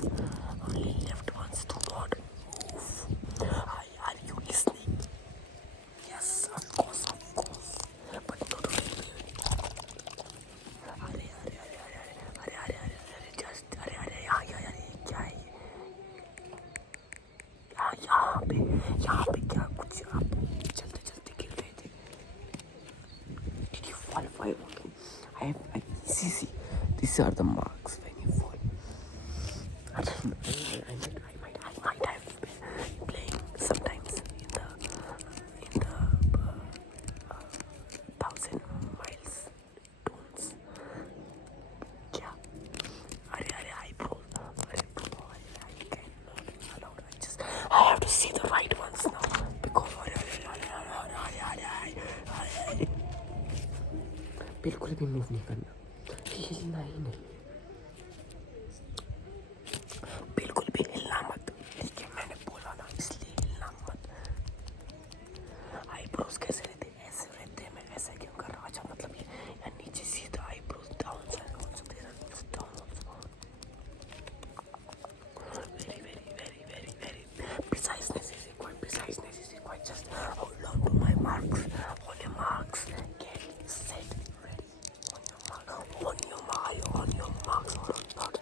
Only left ones do not move. Are you listening? Yes, of course. But no, अरे just अरे यहाँ क्या है ये? यहाँ पे क्या कुछ आप चलते गिर रहे थे? Did you fall while walking? See. These are the marks when you fall. I might have been playing sometimes in the 1,000 miles tones. क्या? अरे I bro, I cannot allow. I have to see the right ones now because अरे बिल्कुल भी मूव नहीं करना, हिलना ही नहीं, बिल्कुल भी हिलना मत, ठीक है? मैंने बोला ना, इसलिए हिलना मत। आईब्रोज कैसे रहते? ऐसे रहते हैं। मैं ऐसा क्यों कर रहा? अच्छा मतलब ये या नीचे सीधा eyebrows down side also there down also. Very precisionness is required. Just hold on to my marks, on your marks, get set ready, on your marks, or not,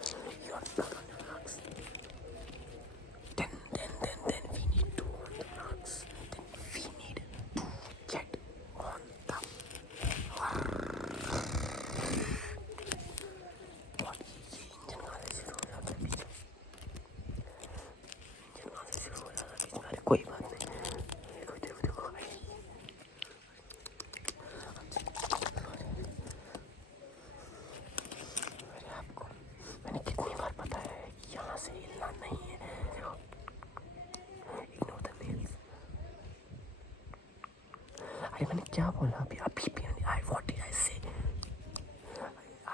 you are not on your marks. Then we need to on the marks. Then we need to get on the what ये इंजन गाने शुरू हो जाता है बीच में। अरे कोई बात नहीं, देखो अरे आपको मैंने कितनी बार बताया है कि यहाँ से हिलना नहीं है। Ignore the nails. अरे मैंने क्या बोला अभी भी व्हाट डिड आई से?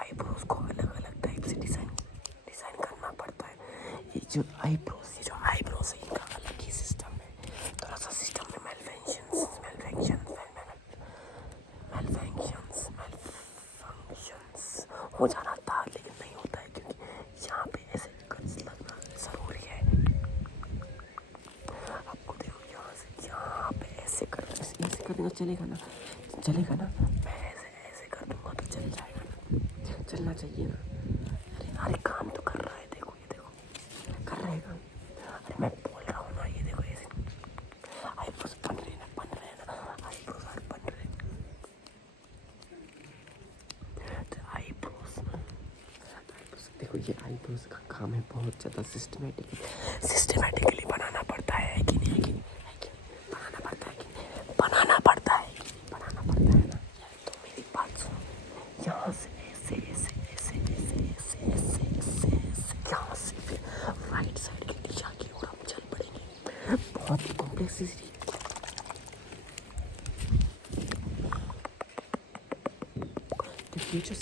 आईब्रोज को अलग टाइप से डिजाइन करना पड़ता है। ये जो आईब्रोज है इनका अलग ही सिस्टम है। थोड़ा सा सिस्टम में malfunctions हो जाना था, लेकिन नहीं होता है क्योंकि यहाँ पे ऐसे कट्स लगना जरूरी है। आपको देखो यहाँ पे ऐसे करना चलेगा ना? मैं ऐसे कर दूंगा तो चल जाएगा ना? चलना चाहिए ना? अरे काम तो कर रहा है, देखो कर रहा है काम। अरे मैं बोल रहा हूँ ना, ये देखो ऐसे आईब्रोज बन रहे हैं ना, आईब्रोज बन रहे हैं। देखो ये आईब्रोज का काम है बहुत ज़्यादा सिस्टमेटिकली बनाना पड़ता है कि नहीं? बनाना पड़ता है ना। तो मेरी बात सुनो, यहाँ से ऐसे यहाँ से फिर राइट साइड की दिशा की ओर हम चल पड़ेंगे। बहुत ही कॉम्प्लेक्सिटी। ये जो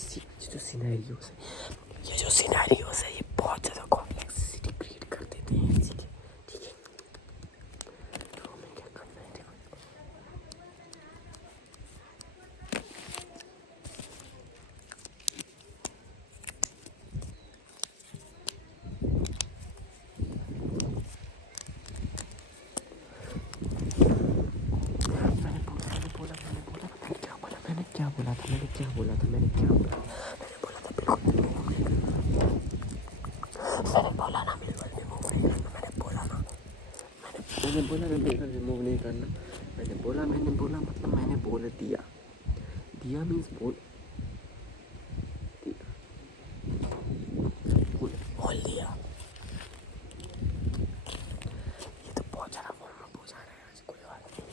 सिनेरियोस है ये बहुत ज़्यादा कॉम्प्लेक्सिटी क्रिएट कर देते हैं इसी के, ठीक है? तो हमें क्या करना है, देखो मैंने क्या बोला था बिल्कुल रिमूव नहीं करना। मैंने बोला मतलब मैंने बोल दिया मीन्स बोल दिया। ये तो बहुत ज़्यादा फॉर्म में पहुँचा रहा है आज, कोई बात नहीं।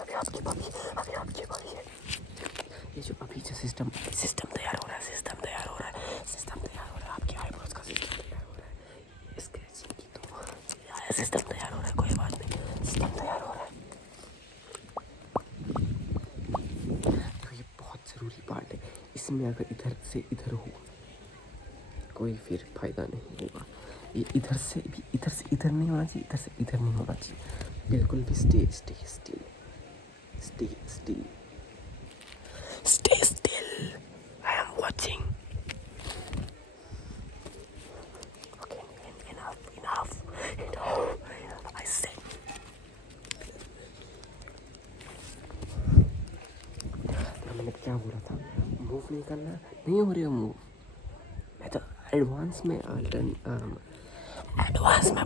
अभी आपकी बारी है। ये जो अभी जो सिस्टम तैयार हो रहा है, आपके आईब्रोज का सिस्टम तैयार हो रहा है, स्केचिंग की तो सिस्टम तैयार हो रहा है, कोई बात नहीं, सिस्टम तैयार हो रहा है। तो ये बहुत ज़रूरी पार्ट है, इसमें अगर इधर से इधर हो कोई फिर फायदा नहीं होगा। ये इधर से इधर नहीं होना चाहिए, इधर से इधर नहीं होना चाहिए, बिल्कुल भी स्टे स्टिल। मैंने क्या बोला था, मूव नहीं करना, नहीं हो रही है मूव। मैं तो एडवांस में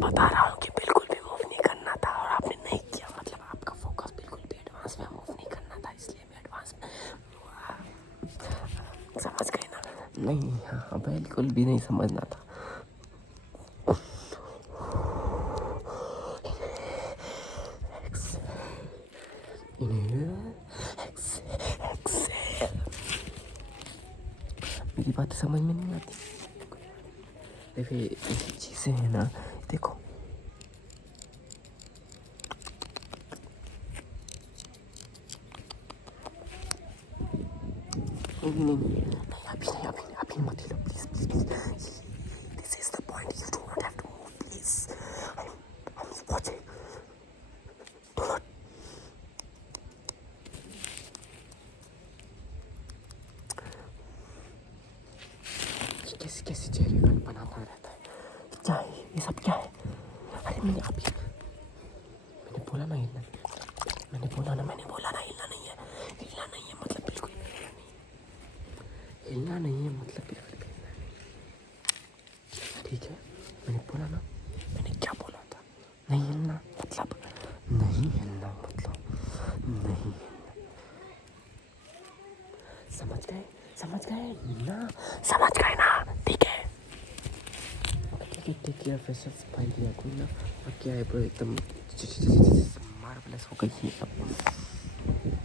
बता रहा हूँ कि बिल्कुल भी मूव नहीं करना था और आपने नहीं किया, मतलब आपका फोकस बिल्कुल भी एडवांस में मूव नहीं करना था, इसलिए मैं एडवांस में समझ गए ना? नहीं, हाँ बिल्कुल भी नहीं समझना था। मेरी बात समझ में नहीं आती। देखिए ऐसी चीज़ें हैं ना, देखो अभी मत हिलो please please please. This is the point, you do not have to move please. I am watching, do not. कैसे कैसे चेहरे का बनाता रहता है, क्या है ये सब, क्या है? अरे मैंने बोला ना हिलना, मैंने बोला ना हिलना नहीं है, हिलना नहीं है मतलब बिल्कुल हिलना नहीं है, मतलब बिल्कुल भी हिलना नहीं। ठीक है, मैंने बोला ना, मैंने क्या बोला था, नहीं हिलना मतलब नहीं हिलना, मतलब नहीं हिलना। समझ गए ना, समझ गए ना? ठीक है ठीक है, वैसे सफाई लिया कोई ना, और क्या है पूरा एकदम मार्वलेस हो गई है सब।